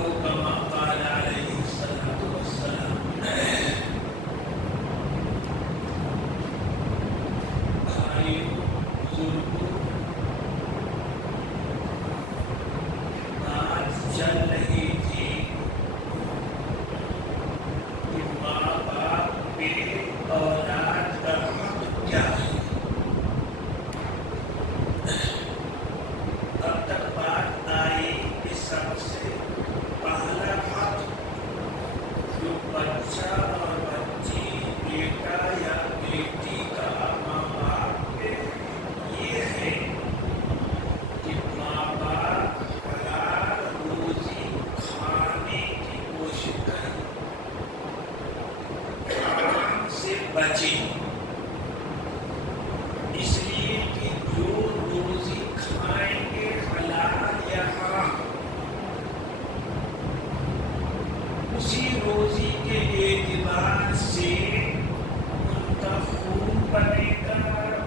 او کما قال علیہ الصلوۃ والسلام چل رہی تھی کہ ماں باپ پہ اولاد کا حق کیا ہے. اب تک بات آئی کہ سب سے پہلا حق جو بچہ اور بچی، بیٹا یا بیٹی کا ماں باپ پہ یہ ہے کہ ماں باپ حلال روزی کھانے کی کوشش کریں، حرام سے بچیں. اس لیے کہ جو روزی کھائیں گے حلال یا حرام، اسی روزی کے اعتبار سے ان کا خون بنے گا،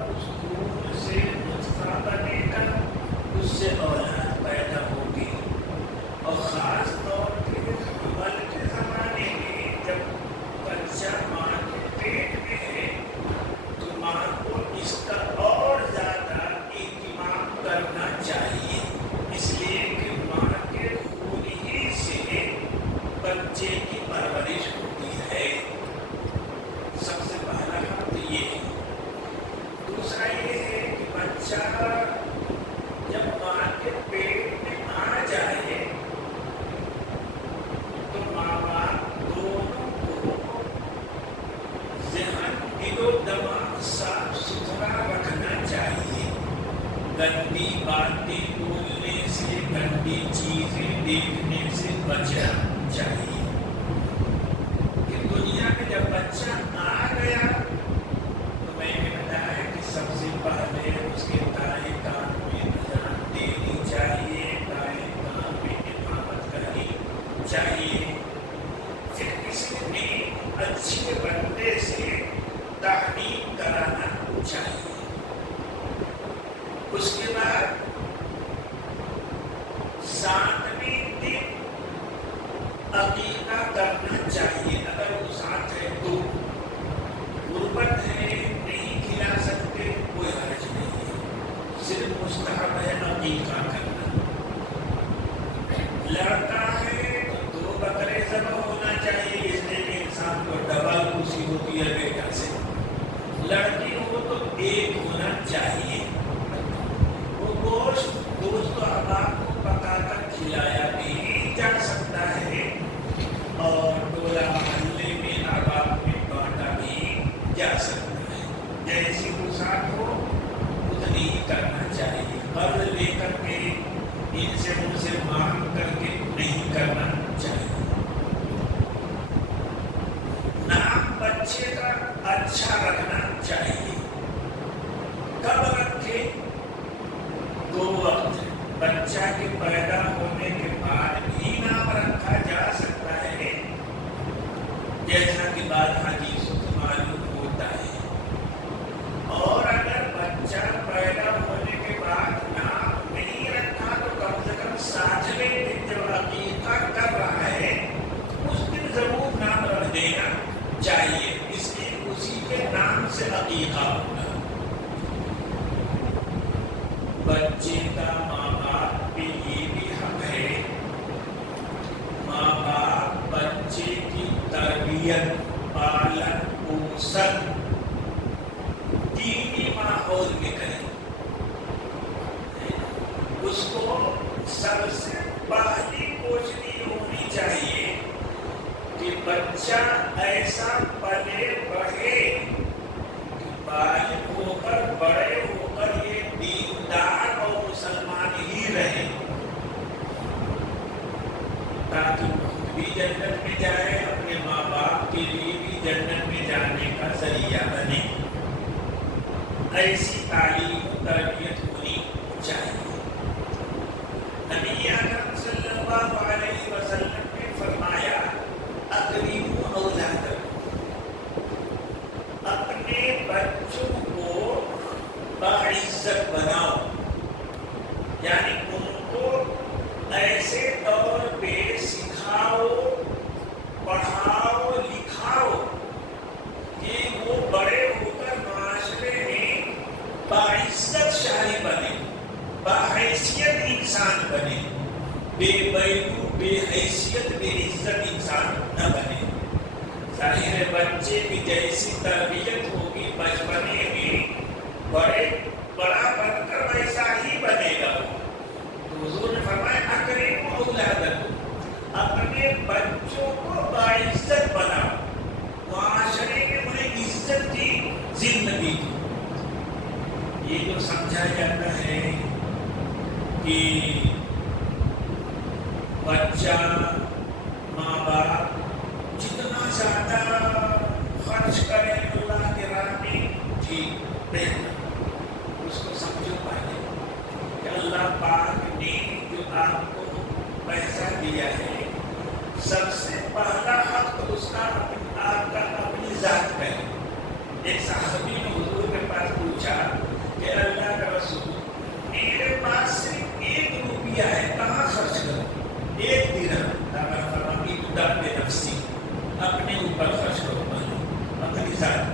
اس خون سے نطفہ بنے گا، اس سے اولاد پیدا ہوگی. اور خاص طور پہ حمل کے زمانے میں جب بچہ ماں کے پیٹ میں ہے تو ماں کو اس کا اور زیادہ اہتمام کرنا چاہیے، اس لیے کہ ماں کے خون ہی سے بچے کی پرورش ہوتی ہے. سب سے پہلا حق یہ ہے. دوسرا یہ ہے کہ بچہ جب ماں کے پیٹ میں آ جائے تو ماں باپ دونوں کو ذہن، دل و دماغ صاف ستھرا رکھنا چاہیے. گندی باتیں بولنے سے، گندی چیزیں دیکھنے سے بچنا چاہیے. کہ دنیا میں جب بچہ آ گیا تو میں نے بتایا کہ سب سے پہلے اس کے دائیں کان میں اذان دینی چاہیے، دائیں کان میں امامت کرنی چاہیے. پھر کسی بھی اچھے بندے سے تعلیم کرانا چاہیے. اس کے بعد 7ویں دن عقیقہ کرنا چاہیے. اگر وہ ساتھ ہے تو، غربت ہے نہیں کھلا سکتے کوئی حرج نہیں ہے، صرف مستحب ہے عقیقہ کرنا. لڑکا ہے تو 2 بکرے ذبح ہونا چاہیے، اس لیے کہ انسان کو ڈبل خوشی ہوتی ہے بیٹا سے. لڑکی ہو تو 1 ہونا چاہیے. وہ گوشت دوست و احباب کو پکا کر کھلایا بھی جا سکتا ہے اور ٹولہ محلے میں احباب میں بانٹا بھی جا سکتا ہے. جیسی وسعت ہو اتنی ہی کرنا چاہیے. قرض لے کر کے ان سے ان سے مانگ کر کے نہیں کرنا چاہیے. نام بچے کا اچھا رکھنا چاہیے. کب رکھے؟ 2 وقت. بچہ کے پیدا ہونے کے بعد بھی نام رکھا جا سکتا ہے، جیسا کہ بعض حدیثوں سے معلوم ہوتا ہے. اور اگر بچہ پیدا ہونے کے بعد نام نہیں رکھا تو کم سے کم 7ویں دن جب عقیقہ کر رہا ہے اس دن ضرور نام رکھ دینا چاہیے، اس لیے اسی کے نام سے عقیقہ ہوگا. بچے کا ماں باپ پہ یہ بھی حق ہے. ماں باپ بچے کی تربیت، پالن پوشن دینی ماحول میں کریں. اس کو سب سے پہلی کوشش یہ ہونی چاہیے کہ بچہ ایسا پلے بڑھے کہ بالغ ہو کر، بڑے ہو کر یہ دیندار اور مسلمان ہی رہے، تاکہ خود بھی جنت میں جائے، اپنے ماں باپ کے لیے بھی جنت میں جانے کا ذریعہ بنے. ایسی تعلیم و تربیت ہونی چاہیے. نبی اکرم صلی اللہ علیہ وسلم نے فرمایا اکریموا اولادکم، اپنے بچوں کو باعزت بناؤ، یعنی ان کو ایسے طور پہ بیرو، بے حیثیت، بے عزت انسان نہ بنے. ظاہر بچے کی جیسی تربیت ہوگی بچپنے میں بڑا بن کر ویسا ہی بنے گا. تو حضور نے فرمایا اکرموا اولادکم، اپنے بچوں کو باعزت بناؤ، معاشرے میں انہیں عزت کی زندگی دی. یہ جو سمجھا جاتا ہے کہ بچہ ماں باپ جتنا زیادہ خرچ کرے اللہ کے راہ میں ٹھیک بہتر. اس کو سمجھو پہلے کہ اللہ پاک نے جو آپ کو پیسہ دیا ہے، سب سے پہلا حق تو اس کا آپ کا اپنی ذات کا ہے. ایک صحابی نے حضور کے پاس پوچھا کہ اللہ کا رسول، میرے پاس صرف 1 روپیہ ہے، کہاں خرچ کروں؟ 1 درہم. فرمایا تدبر نفسی، اپنے اوپر خرچ کرو، اپنی ذات.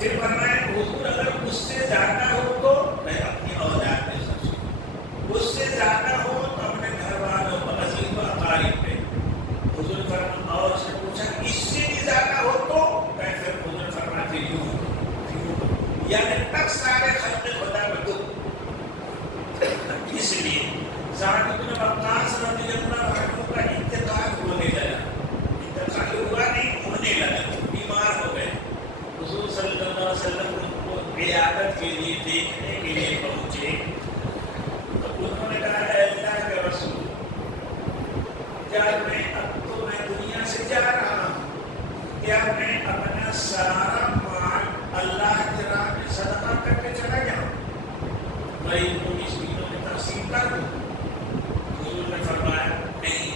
پھر فرمایا حضور اگر اس سے زیادہ ہو تو میں اپنی اولاد پہ خرچ کروں، اس سے زیادہ ہو تو اپنے گھر والوں پر، عزیز و اقارب پہ. حضور فرمایا اور اس نے پوچھا اس سے بھی زیادہ ہو تو میں پھر حضور فرماتے یوں یعنی تک سارے خلق خدا میں دو. اس لیے سعد بن وقاص رضی اللہ عنہ کا انتقال ہونے لگا. انتقال ہوا نہیں، ہونے لگا، بیمار ہو گئے. حضور صلی اللہ علیہ وسلم ان کو عیادت کے لیے، دیکھنے کے لیے پہنچے. تو انہوں نے کہا اے اللہ کے رسول، کیا میں دنیا سے جا رہا ہوں، کیا میں اپنا سارا مال اللہ کے راہ میں صدقہ کر کے چلا جاؤں، میں ان کو مسکینوں میں تقسیم کر دوں؟ حضور نے فرمایا نہیں،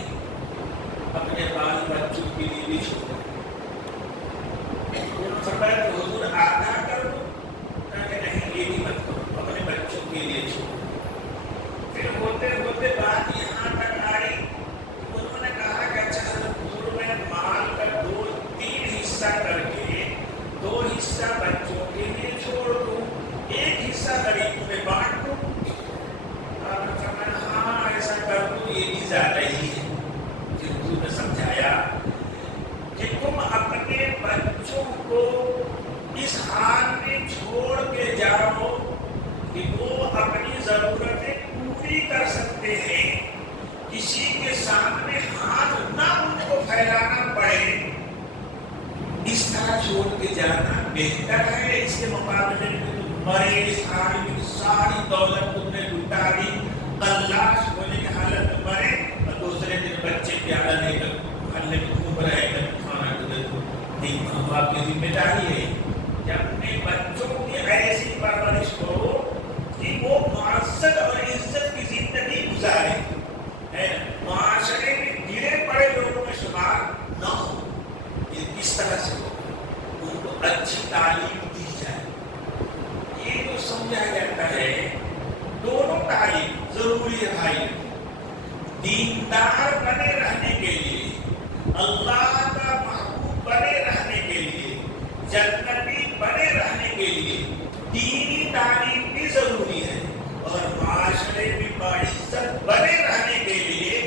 اپنے بال بچوں کے لیے بھی چھوڑو. انہوں نے فرمایا کہ حضور آدھا کر دو، کہ نہیں یہ بھی مت کرو، اپنے بچوں کے لیے چھوڑو. پھر ہوتے ہوتے بات یہاں تک آئی، انہوں نے کہا کہ اچھا حضور میں مال کا 2-3 حصہ کر کے 2 حصہ بچوں کے لیے چھوڑ دوں، 1 حصہ غریبوں میں بانٹ دوں. آپ نے فرمایا ہاں ایسا کر دوں، یہ بھی زیادہ ہی ہے. پھر حضور نے سمجھایا کہ تم اپنے بچوں کو اس حال میں چھوڑ کے جاؤ کہ وہ اپنی ضرورتیں پوری کر سکتے ہیں، کسی کے سامنے ہاتھ نہ ان کو پھیلانا پڑے. اس طرح چھوڑ کے جانا بہتر ہے. اس کے مقابلے میں تم مرے، اس حال میں ساری دولت تم نے لٹا دی، تلاش ہونے کی حالت میں مرے، اور دوسرے دن بچے پیالہ لے کر محلے میں گھوم رہے ہیں، کھانا دے دو. نہیں، ماں باپ کی ذمہ داری ہے کہ اپنے بچوں کی ایسی پرورش کرو کہ وہ معزز اور عزت کی زندگی گزارے، معاشرے میں گرے پڑے لوگوں میں شمار نہ ہو. یہ کس طرح سے ہو؟ ان کو اچھی تعلیم دی جائے. یہ جو سمجھا جاتا ہے دونوں تعلیم ضروری ہے بھائی. دیندار بنے رہنے کے لیے، اللہ کا محبوب بنے رہنے کے لیے، جنتی بنے رہنے کے لیے دینی تعلیم بھی ضروری ہے، اور معاشرے میں باعزت بنے رہنے کے لیے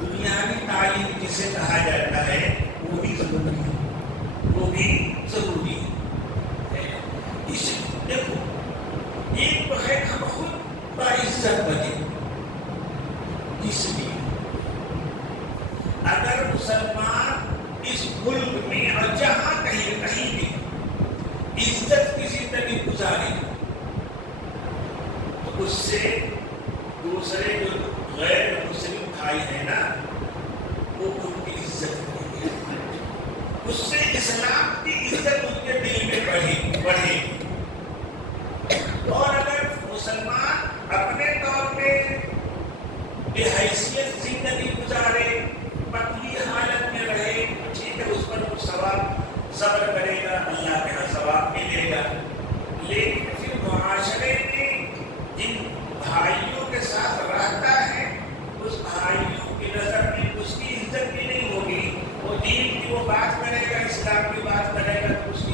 دنیاوی تعلیم جسے کہا جاتا ہے وہ بھی ضروری ہے، وہ بھی ضروری ہے. اس دیکھو ایک تو ہے ہم خود باعزت بنے. اس لیے اگر مسلمان اس ملک میں اور جہاں کہیں بھی عزت کی زندگی گزارے تو اس سے دوسرے جو غیر مسلم بھائی ہیں نا وہ ان کی عزت کریں گے، اس سے اسلام کی عزت ان کے دل میں بڑھے. اور اگر مسلمان اپنے طور پہ بے حیثیت زندگی گزارے، پتلی حالت میں رہے، ٹھیک ہے اس پر وہ صبر کرے گا، اللہ کے یہاں ثواب ملے گا. لیکن پھر معاشرے میں جن بھائیوں کے ساتھ رہتا ہے اس بھائیوں کی نظر میں اس کی عزت بھی نہیں ہوگی. وہ دین کی وہ بات کرے گا، اسلام کی بات کرے گا تو اس کی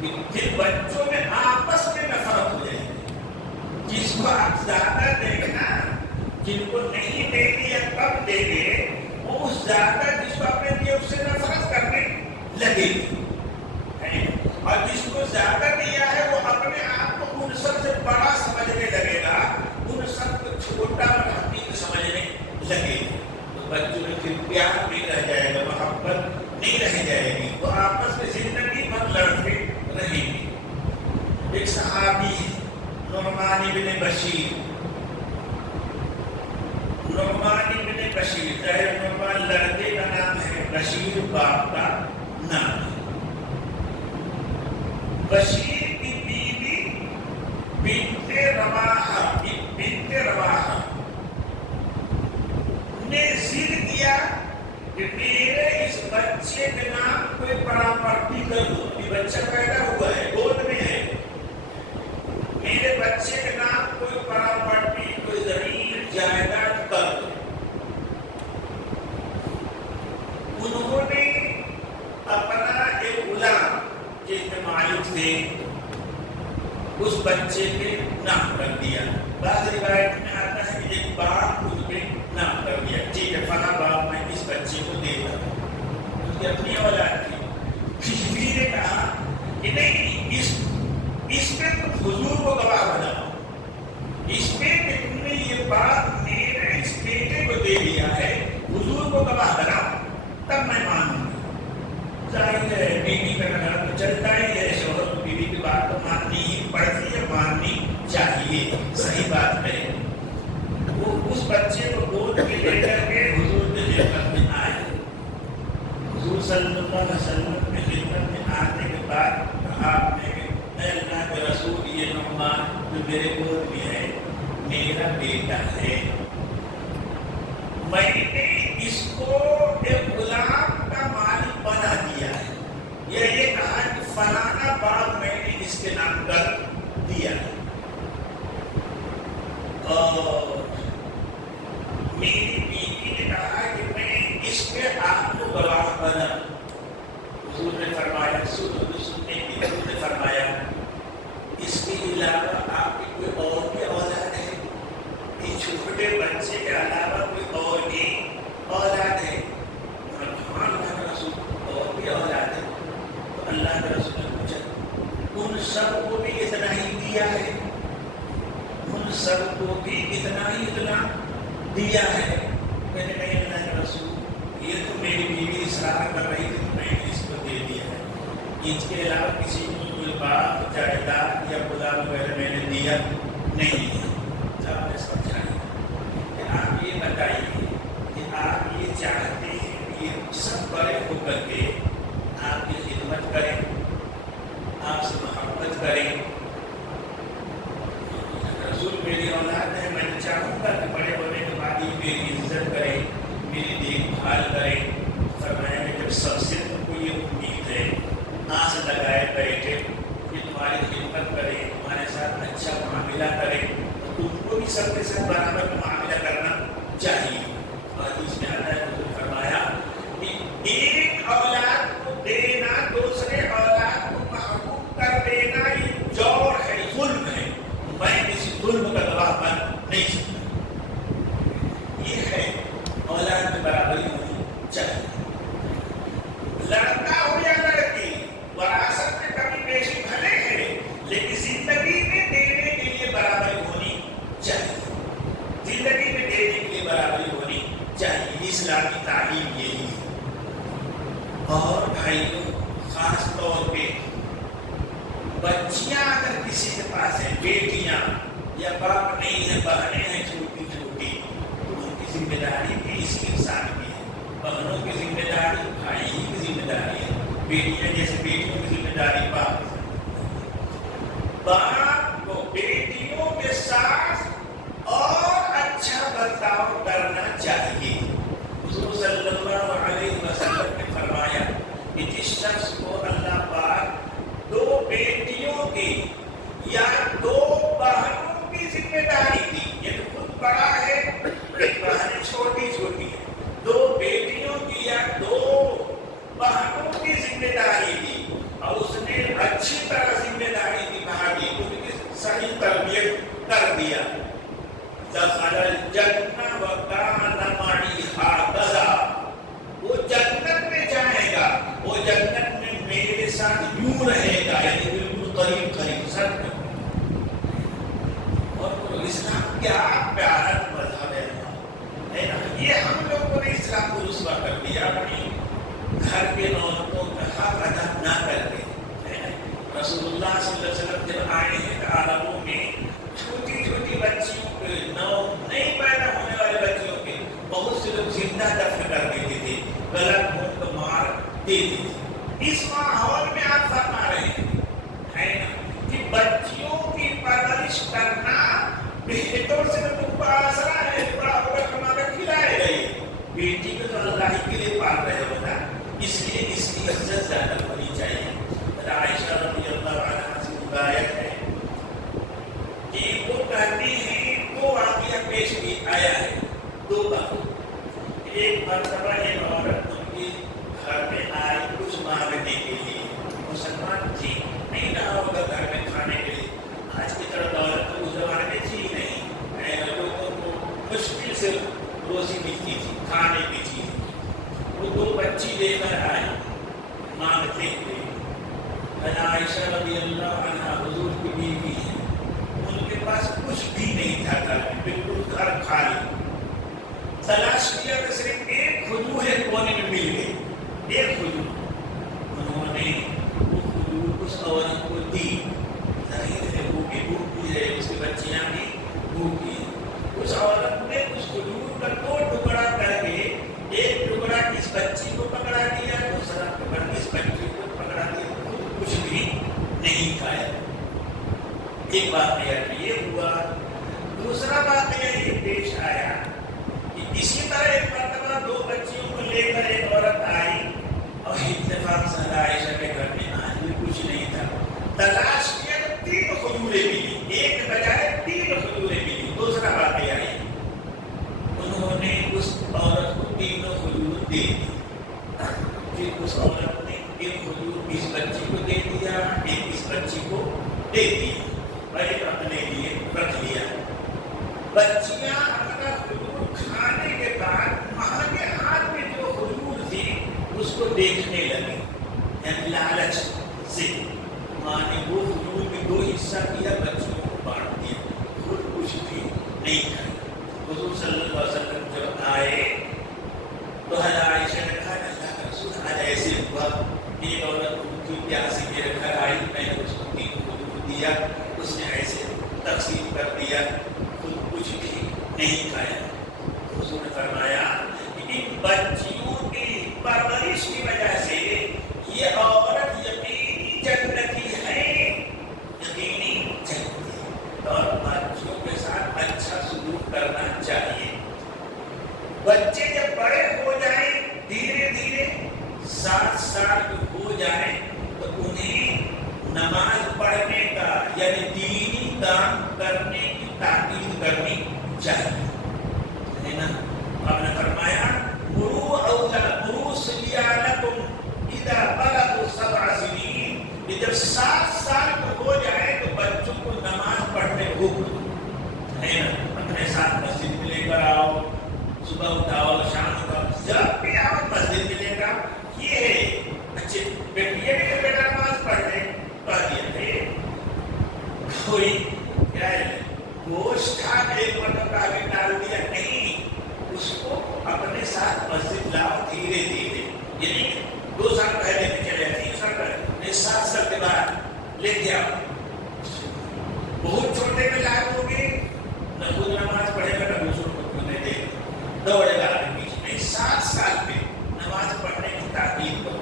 کہ جن بچوں میں آپس میں نفرت ہو جائے گی، جس کو آپ زیادہ دیں گے نا، جن کو نہیں دیں گے یا کم دیں گے، وہ زیادہ جس کو آپ نے دیا اس سے نفرت کرنے لگے گی، اور جس کو زیادہ دیا ہے وہ اپنے آپ کو ان سب سے بڑا سمجھنے لگے گا، ان سب کو چھوٹا اور حقیر سمجھنے لگے گا، تو بچوں میں پھر پیار نہیں رہ جائے گا، محبت نہیں رہ جائے گی، وہ آپس میں زندگی بھر لڑتے رہیں گے۔ ایک صحابی ہے نعمان بن بشیر، نعمان بن بشیر، نعمان لڑکے کا نام ہے، بشیر باپ کا نام ہے۔ بشیر کی بیوی بنت رواحہ نے ضد کیا کہ میرے اس بچے کے نام کوئی پراپرٹی کر دو، یہ بچہ پیدا ہوا ہے، گود میں ہے، میرے بچے کے نام کوئی پراپرٹی، کوئی زمین جائیداد کر دو۔ انہوں نے اپنا ایک غلام جس میں مالک تھے اس بچے کے نام کر دیا۔ بعض روایت میں آتا ہے کہ ایک باپ اس کے نام کر دیا، ٹھیک ہے فلاں باپ میں اس بچے کو دیتا ہوں، اس کی اپنی اولاد تھی۔ بیوی نے کہا کہ نہیں، اس میں تم حضور کو گواہ بناؤ، اس میں کہ تم نے یہ بات میرے اس بیٹے کو دے دیا ہے، حضور کو گواہ بناؤ تب میں مانوں گا۔ ظاہر ہے بیوی کا نظر تو چلتا ہی ہے، شوہر کو بیوی کی بات تو ماننی ہی پڑتی ہے، ماننی چاہیے، صحیح بات ہے۔ وہ اس بچے کو گود میں لے کر کے حضور کے خدمت میں آئے۔ حضور صلی اللہ علیہ وسلم کی خدمت میں آنے کے بعد کہا آپ نے کہ اے اللہ کے رسول، یہ نعمان جو میرے گود میں ہے میرا بیٹا ہے، میں نے اس کو ایک غلام کا مالک بنا دیا ہے، یہ کہا کہ فلانا باغ میں نے اس کے نام کر دیا ہے، اور میری بیوی نے کہا کہ میں اس کے آپ کو گواہ بنا۔ حضور نے فرمایا، سننے کی حضور نے فرمایا اس کے علاوہ آپ کی کوئی اور بھی اولاد ہے؟ اس چھوٹے بچے کے علاوہ کوئی اور بھی اولاد ہے؟ ہاں اللہ کے رسول اور بھی اولاد ہے۔ تو اللہ کے رسول نے پوچھا ان سب کو بھی اتنا ہی دیا ہے؟ ان سب کو بھی اتنا ہی دیا ہے؟ میں نے کہا اللہ کے رسول یہ تو میری بیوی اصرار کر رہی تھی، میں نے اس کو دے دیا ہے، اس کے علاوہ کسی کو کوئی باغ جائیداد یا غلام وغیرہ میں نے دیا نہیں ہے۔ آپ نے سمجھایا کہ آپ یہ بتائیے کہ آپ یہ چاہتے ہیں کہ یہ سب بڑے ہو کر کے آپ کی خدمت کریں، آپ سے محبت کریں؟ رسول میری اولاد ہے، میں چاہوں گا کہ بڑے ہونے کے بعد یہ میری عزت کریں، میری دیکھ بھال کریں۔ فرمایا کہ جب سب سے تم کو یہ امید ہے، آس لگائے بیٹھے کہ تمہاری خدمت کریں، تمہارے ساتھ اچھا معاملہ کریں، تو تم کو بھی سب کے ساتھ برابر معاملہ کرنا چاہیے۔ حدیث میں آتا ہے حضور فرمایا کہ ایک اولاد کو دینا دوسرے اولاد کو محبوب کر دینا یہ جور ہے، ظلم ہے، میں کسی ظلم کا گواہ بن نہیں سکتا۔ یہ ہے اولاد میں برابری ہونی چاہیے، لڑکا ہو یا لڑکی، وراثت میں کمی بیشی بھلے ہے لیکن زندگی میں دینے کے لیے برابری ہونی چاہیے، زندگی میں دینے کے لیے برابری ہونی چاہیے۔ اسلامی تعلیم یہی ہے۔ اور بھائیوں خاص طور پہ بچیاں اگر کسی کے پاس ہیں، بیٹیاں یا باپ نہیں ہے، بہنیں ہیں چھوٹی چھوٹی، تو ان کی ذمہ داری بھی اس انسان کی ہے۔ بہنوں کی ذمہ داری بھائی کی ذمہ داری ہے، بیٹیاں جیسے بیٹیوں کی ذمہ داری باپ کو بیٹیوں کے ساتھ اور اچھا برتاؤ کرنا چاہیے۔ حضور صلی اللہ علیہ وسلم نے فرمایا کہ جس شخص کو اللہ پاک دو بیٹیوں کی یا دو بہنوں کی ذمہ داری دی، یہ خود بڑا ہے، ایک بہن چھوٹی چھوٹی ہے، دو بیٹیوں کی یا دو بہنوں کی ذمہ داری دی اور اس نے اچھی طرح گھر کے عورتوں کا حق ادا نہ کرتے. رسول اللہ صلی اللہ علیہ وسلم جب آئے ہیں تو عربوں میں چھوٹی چھوٹی بچیوں کے نہیں پیدا ہونے والے بچیوں کے بہت سے لوگ زندہ دفن کر دیتے تھے, غلط منہ کو مار دیتے تھے. اس ماحول میں آپ فرما رہے ہیں کہ بچیوں کی پرورش کرنا بہتر سے تو آسرا ہے, بڑا ہوگا کما کر کھلائے گئے. بیٹی کو تو اللہ کے لیے پال رہے ہوتا, اس لیے اس کی عزت زیادہ ہونی چاہیے. عائشہ رضی اللہ عنہا سے روایت ہے کہ وہ کہتی ہیں دو واقعہ پیش بھی آیا ہے, دو بار. ایک مرتبہ ایک عورت ان کے گھر میں آئی کچھ مانگنے کے لیے. مسلمان تھی, نہیں رہا ہوگا گھر میں کھانے کے لیے. آج کی طرح عورت تو اس زمانے میں تھی نہیں, لوگوں کو مشکل سے روزی ملتی تھی کھانے کی چیز. وہ دو بچی لے کر آئی مانگتے ہوئے. عائشہ رضی اللہ عنہا حضور کی بیوی ہے, ان کے پاس کچھ بھی نہیں تھا گھر میں, بالکل گھر خالی. تلاش کیا تو صرف ایک کھجور ہے کونے میں مل گئی, ایک کھجور. انہوں نے وہ کھجور اس عورت کو دی. ظاہر ہے وہ بھی بھوکی ہے, اس کی بچیاں بھی بھوکی ہیں. اس عورت نے اس کھجور کا دو ٹکڑا کر کے ایک ٹکڑا اس بچی کو پکڑا دیا, دوسرا ٹکڑا اس بچی کو پکڑا دیا, کچھ بھی نہیں کھایا. ایک واقعہ یہ ہوا. دوسرا واقعہ یہ پیش آیا کہ اسی طرح ایک مرتبہ دو بچیوں کو لے کر ایک عورت آئی اور اتفاق سے عائشہ کے گھر میں آج بھی کچھ نہیں تھا. تلاش کیا تو 3 کھجوریں ملی, ایک بجائے 3 کھجوریں ملی. دوسرا واقعہ ہے انہوں نے اس عورت کو 3 کھجور دے دی. پھر اس عورت نے ایک کھجور اس بچی کو دے دیا, ایک اس بچی کو دے دیا اور ایک اپنے لیے رکھ لیا. بچیاں اپنا کھجور کھانے کے بعد ماں کے ہاتھ میں جو کھجور تھی اس کو دیکھنے لگے, یعنی لالچ سے. ماں نے وہ کھجور میں 2 حصہ کیا, بچیوں کو بانٹ دیا, خود کچھ بھی نہیں کھایا. حضور صلی اللہ علیہ وسلم جب آئے تو عائشہ نے کہا اللہ کا رسول آج ایسے ہوا, ایک عورت کی پیاسی میرے گھر آئی, میں نے اس کو 3 کھجور دیا, اس نے ایسے تقسیم کر دیا, خود کچھ بھی نہیں کھایا. حضور نے فرمایا کہ ان بچیوں کی پرورش کی وجہ سے یہ عورت یقینی جنتی ہے, یقینی جنتی ہے. اور بچیوں کے ساتھ اچھا سلوک کرنا چاہیے. بچے جب بڑے ہو جائیں, دھیرے دھیرے 7 سال کے ہو جائیں تو انہیں نماز پڑھنے کا یعنی دینی کام کرنے کی تاکید کرنی چاہیے, ہے نا. آپ نے فرمایا مروا صبیانکم اذا بلغوا 7 سنین, کہ جب 7 سال کے ہو جائے تو بچوں کو نماز پڑھنے حکم, ہے نا. اپنے ساتھ مسجد میں لے کر آؤ, صبح اٹھاؤ شام اٹھاؤ, جب بھی آؤ مسجد میں لے کر. یہ ہے اچھے بیٹے بھی بیٹا نماز پڑھ لے, پڑھ دیا. کوئی کیا ہے گوشت کھا کے ایک مرتبہ آگے ڈال دیا, نہیں, اس کو اپنے ساتھ مسجد لاؤ دھیرے دھیرے. یعنی 2 سال پہلے میں چلے, 3 سال پہلے, 7 سال کے بعد لے کے آؤ. بہت چھوٹے میں لاگ ہوگے, نہ خود نماز پڑھے گا نہ دوسروں کو پڑھنے دے گا, دوڑے گا بیچ میں. 7 سال میں نماز پڑھنے کی تاکید کرو.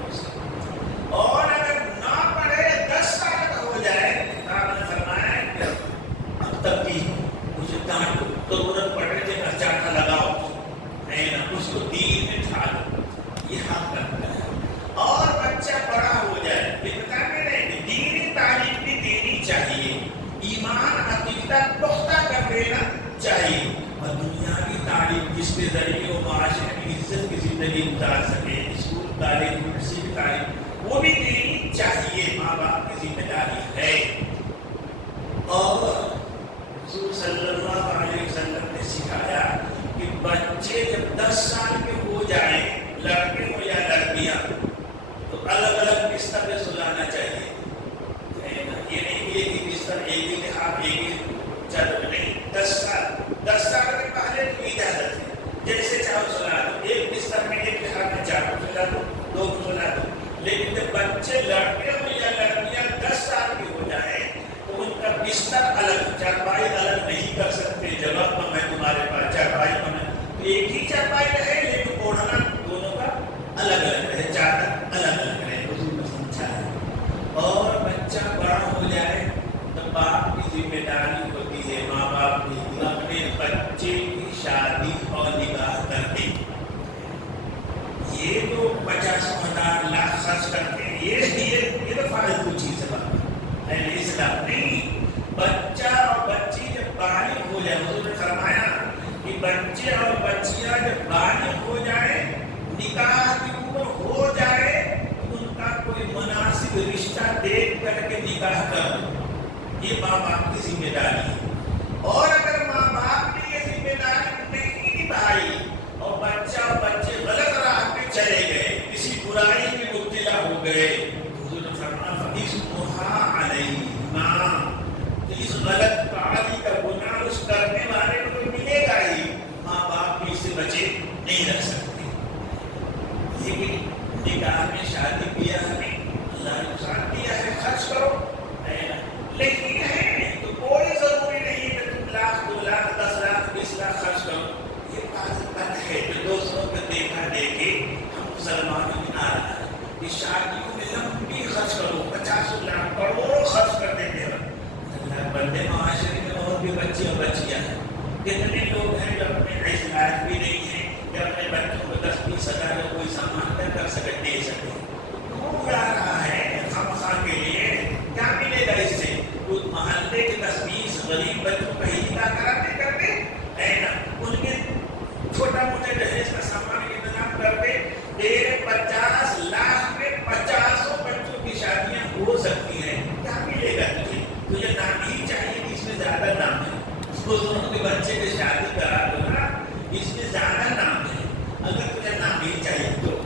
اور اگر نہ پڑھے 10 سال کا ہو جائے تو آپ نے فرمایا کہ اب تک بھی مجھے ڈانٹو, ضرورت پڑنے سے چاٹا لگاؤ, ہے نا, اس کو دین میں ڈھالو. یہ حق کرتا ہے. اور بچہ بڑا ہو جائے, یہ بتانے رہے کہ دینی تعلیم بھی دینی چاہیے, ایمان عقیدہ پختہ کر دینا چاہیے, اور دنیاوی تعلیم جس کے ذریعے وہ معاشرے کی عزت کی زندگی گزار سکے, اسکول تعلیم, یونیورسٹی تعلیم, وہ بھی دینی چاہیے. ماں باپ کی ذمہ داری ہے. اور حضور صلی اللہ علیہ وسلم نے سکھایا کہ بچے جب 10 سال کے ہو جائیں, لڑکے ہو یا لڑکیاں, تو الگ الگ بستر پہ سلانا چاہیے. یہ نہیں کہ ایک ہی بستر, ایک ہی لحاظ, ایک ہی چادر, نہیں. 10 سال کے پہلے تو اجازت ہے, جیسے چاہو سلا دو. ایک بستر میں ایک لحاظ میں 4 کو سلا دو, 2 کو سلا دو, لیکن جب بچے لڑکے ہوں یا لڑکیاں 10 سال کی ہو جائیں تو ان کا بستر الگ، چارپائی الگ نہیں کر سکتے. جگہ پر میں تمہارے پاس چارپائی پر میں ایک ہی چارپائی رہے لیکن اوڑھنا دونوں کا الگ الگ رہے، چادر الگ الگ رہے. حضور نے سمجھا ہے. اور بچہ بڑا ہو جائے تو باپ کی ذمہ داری ہوتی ہے، ماں باپ کی اپنے بچے کی شادی اور نکاح کرنے. یہ جو 50,000 لاکھ خرچ کرتے ہیں یہ تو فالتو چیز ہے. اسلام نہیں. بچہ اور بچی جب بالغ ہو جائے، حضور نے فرمایا کہ بچے اور بچیاں جب بالغ ہو جائے، نکاح کی عمر ہو جائے تو ان کا کوئی مناسب رشتہ دیکھ کر کے نکاح کرو. یہ ماں باپ کی ذمہ داری ہے. اور اگر ماں باپ نے یہ ذمہ داری نہیں نبھائی اور بچہ اور بچے غلط راہ پہ چلے گئے، کسی برائی میں مبتلا ہو گئے، حضور نے فرمایا فَإِثْمُهَا عَلَيْهِمَا، تو اس غلط فعلی کا گناہ اس کرنے والے کو تو ملے گا ہی. ماں باپ بھی اس سے بچے نہیں رہ سکتے. لیکن نکاح میں شادی کیا ہے، اللہ نے نقصان دیا ہے، خرچ کرو. لیکن ہے تو کوئی ضروری نہیں کہ تم 1,00,000 2 لاکھ 10 لاکھ 20 لاکھ خرچ کرو. یہ بات ہے کہ دوستوں کو دیکھا دیکھے ہم مسلمانوں میں آ رہا ہے کہ شادیوں میں لمبی خرچ کرو، 50 لاکھ کروڑوں خرچ کر دیتے ہیں. اللہ بندے معاشرے میں اور بھی بچے اور بچیاں ہیں. کتنے لوگ ہیں جو اپنے ایسے لائق بھی نہیں ہیں کہ اپنے بچوں کو 10-20 ہزار کا کوئی سامان نہ کر سکے، دے سکے. کیوں جا رہا ہے خامخواہ کے لیے؟ کیا ملے گا اس سے؟ تو محلے کے 10-20 غریب بچوں کا ہی نکاح کراتے کرتے ہے نا، ان کے چھوٹا موٹا جہیز کا سامان انتظام کرتے. 50 لاکھ میں 50 بچوں کی شادیاں ہو سکتی ہیں. کیا ملے گا تجھے؟ تجھے نام ہی چاہیے کہ اس میں زیادہ نام ہے. بزرگوں کے بچے کی شادی کرا دو نا، اس میں زیادہ نام ہے. اگر تجھے نام ہی چاہیے تو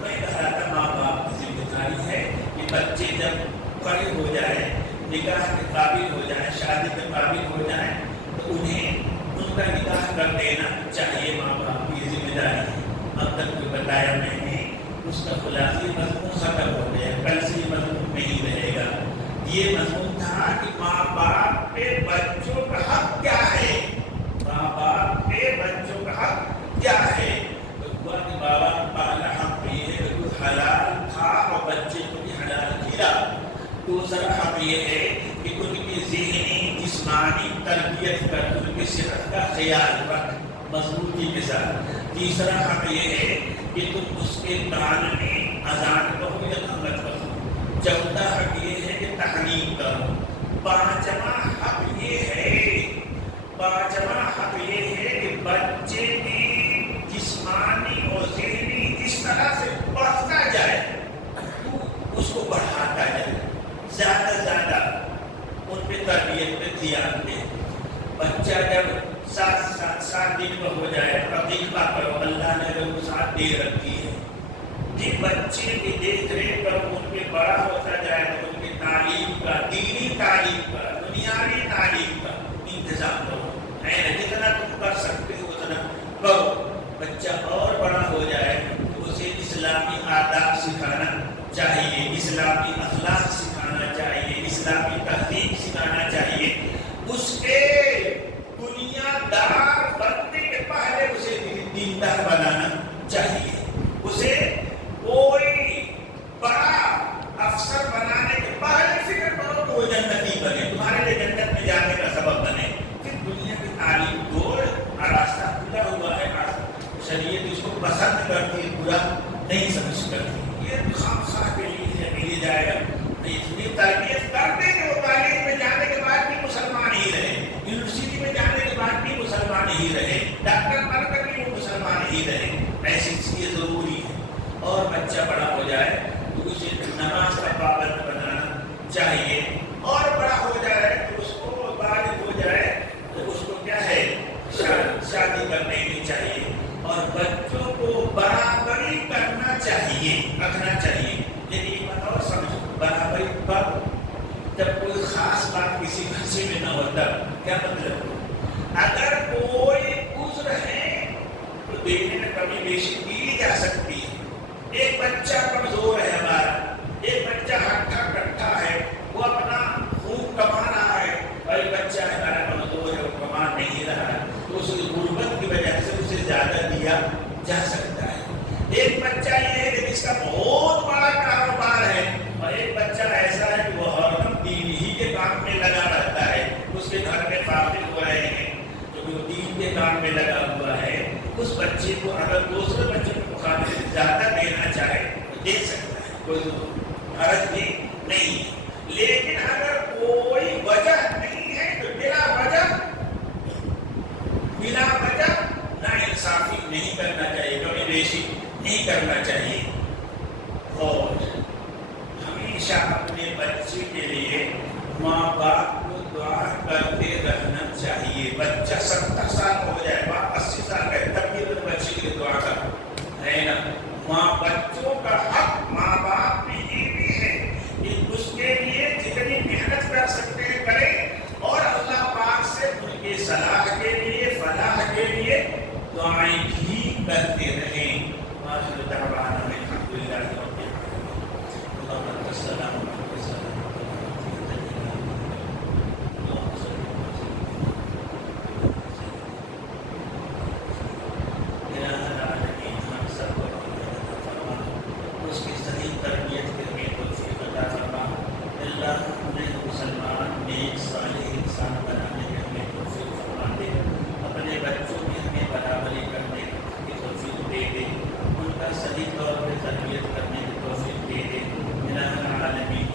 میں کہہ رہا تھا ماں باپ کی ذمہ داری ہے کہ بچے جب بڑے ہو جائے، نکاح کے قابل ہو جائیں، شادی کے قابل ہو جائیں تو انہیں ان کا نکاح کر دینا چاہیے. ماں باپ کی ذمہ داری ہے. اب تک جو بتایا میں نے اس کا خلاصی مضمون ختم ہو گیا، کل سے یہ مضمون نہیں رہے گا. یہ مضمون تھا کہ ماں باپ پہ بچوں کا حق کیا ہے. ماں باپ پہ بچوں کا حق کیا ہے؟ تو بابا پہلا حق یہ ہے کہ تو حلال کھا اور بچے کو بھی حلال کھلا. دوسرا حق یہ ہے کہ ان کی ذہنی جسمانی تربیت کر، ان کی صحت کا خیال رکھ مضبوطی کے ساتھ. تیسرا حق یہ ہے کہ تم اس کے کان میں اذان کہو یا خلوت کہو. چوتھا حق یہ ہے کہ تعلیم کرو. پانچواں حق یہ ہے کہ بچے کی جسمانی اور ذہنی اس طرح سے بڑھتا جائے، اس کو بڑھاتا جائے، زیادہ سے زیادہ ان پہ تربیت پہ دھیان دے. بچہ جب 7 دن کا ہو جائے عقیقہ کرو. اللہ نے اگر وسعت دے رکھی ہے کہ بچے کی دیکھ ریکھ کرو، ان پہ بڑا ہوتا جائے تو ان کی تعلیم کا، دینی تعلیم کا، دنیاوی تعلیم کا انتظام کرو. جتنا تم کر سکتے ہو اتنا کرو. بچہ اور بڑا ہو جائے تو اسے اسلامی آداب سکھانا چاہیے، اسلامی اخلاق سکھانا چاہیے، اسلامی تہذیب سکھانا چاہیے. اس کے دنیا دار بننے کے پہلے اسے دیندار بنانا چاہیے. اسے کوئی بڑا افسر بنانے کے پہلے فکر کرو کہ وہ جنتی بنے، تمہارے لیے جنت میں جانے کا سبب بنے. پھر دنیا کی تعلیم دو، راستہ کھلا ہوا ہے، شریعت اس کو پسند کرتی ہے، برا نہیں سمجھ کرتی. یہ خامخواہ کے لیے ملے جائے گا. اتنی تربیت کرتے کہ وہ کالج میں جانے کے بعد بھی مسلمان ہی رہے، یونیورسٹی میں جانے کے بعد بھی مسلمان ہی رہے، ڈاکٹر بن کر بھی وہ مسلمان ہی رہے. ایسی چیزیں ضروری ہے. اور بچہ بڑا ہو جائے تو اسے نماز کا پابند بنانا چاہیے. اور بڑا ہو جائے تو اس کو بالغ ہو جائے تو اس کو کیا ہے شادی کرنے کی چاہیے. اور بچوں کو برابری کرنا چاہیے، رکھنا چاہیے. لیکن یہ بات اور سمجھو، برابری کب؟ جب کوئی خاص بات کسی بچے میں نہ ہوتا. کیا مطلب؟ اگر کوئی عذر ہے تو دینے میں کمی بیشی کی جا سکتی ہے. ایک بچہ کمزور ہے ہمارا، کوئی حرج بھی نہیں ہے. لیکن اگر کوئی وجہ نہیں ہے تو بلا وجہ ناانصافی نہیں کرنا چاہیے، کمی بیشی نہیں کرنا چاہیے. اور ہمیشہ اپنے بچے کے لیے ماں باپ کو دعا کرتے رہنا چاہیے. بچہ 70 سال ہو جائے، باپ 80 سال کا ہے، تب بھی اپنے بچے کے لیے دعا کر ہے نا. بچوں کا حق ماں باپ میں یہ بھی ہے کہ اس کے لیے جتنی محنت کر سکتے ہیں کریں، اور اللہ پاک سے ان کے صلاح کے لیے فلاح کے لیے دعائیں بھی کرتے رہیں. آخر دعوانا الحمدللہ رب العالمین. اللہم السلام علیکم اس کی صحیح تربیت کرنے کو توفیق عطا فرما. اللہ ہمیں مسلمان نیک صالح انسان بنانے میں ہمیں توفیق فرما دے. اپنے بچوں میں ہمیں برابری کرنے کی توفیق دے دے، ان کا صحیح طور پہ تربیت کرنے کی توفیق دے دے. الہ العالمین.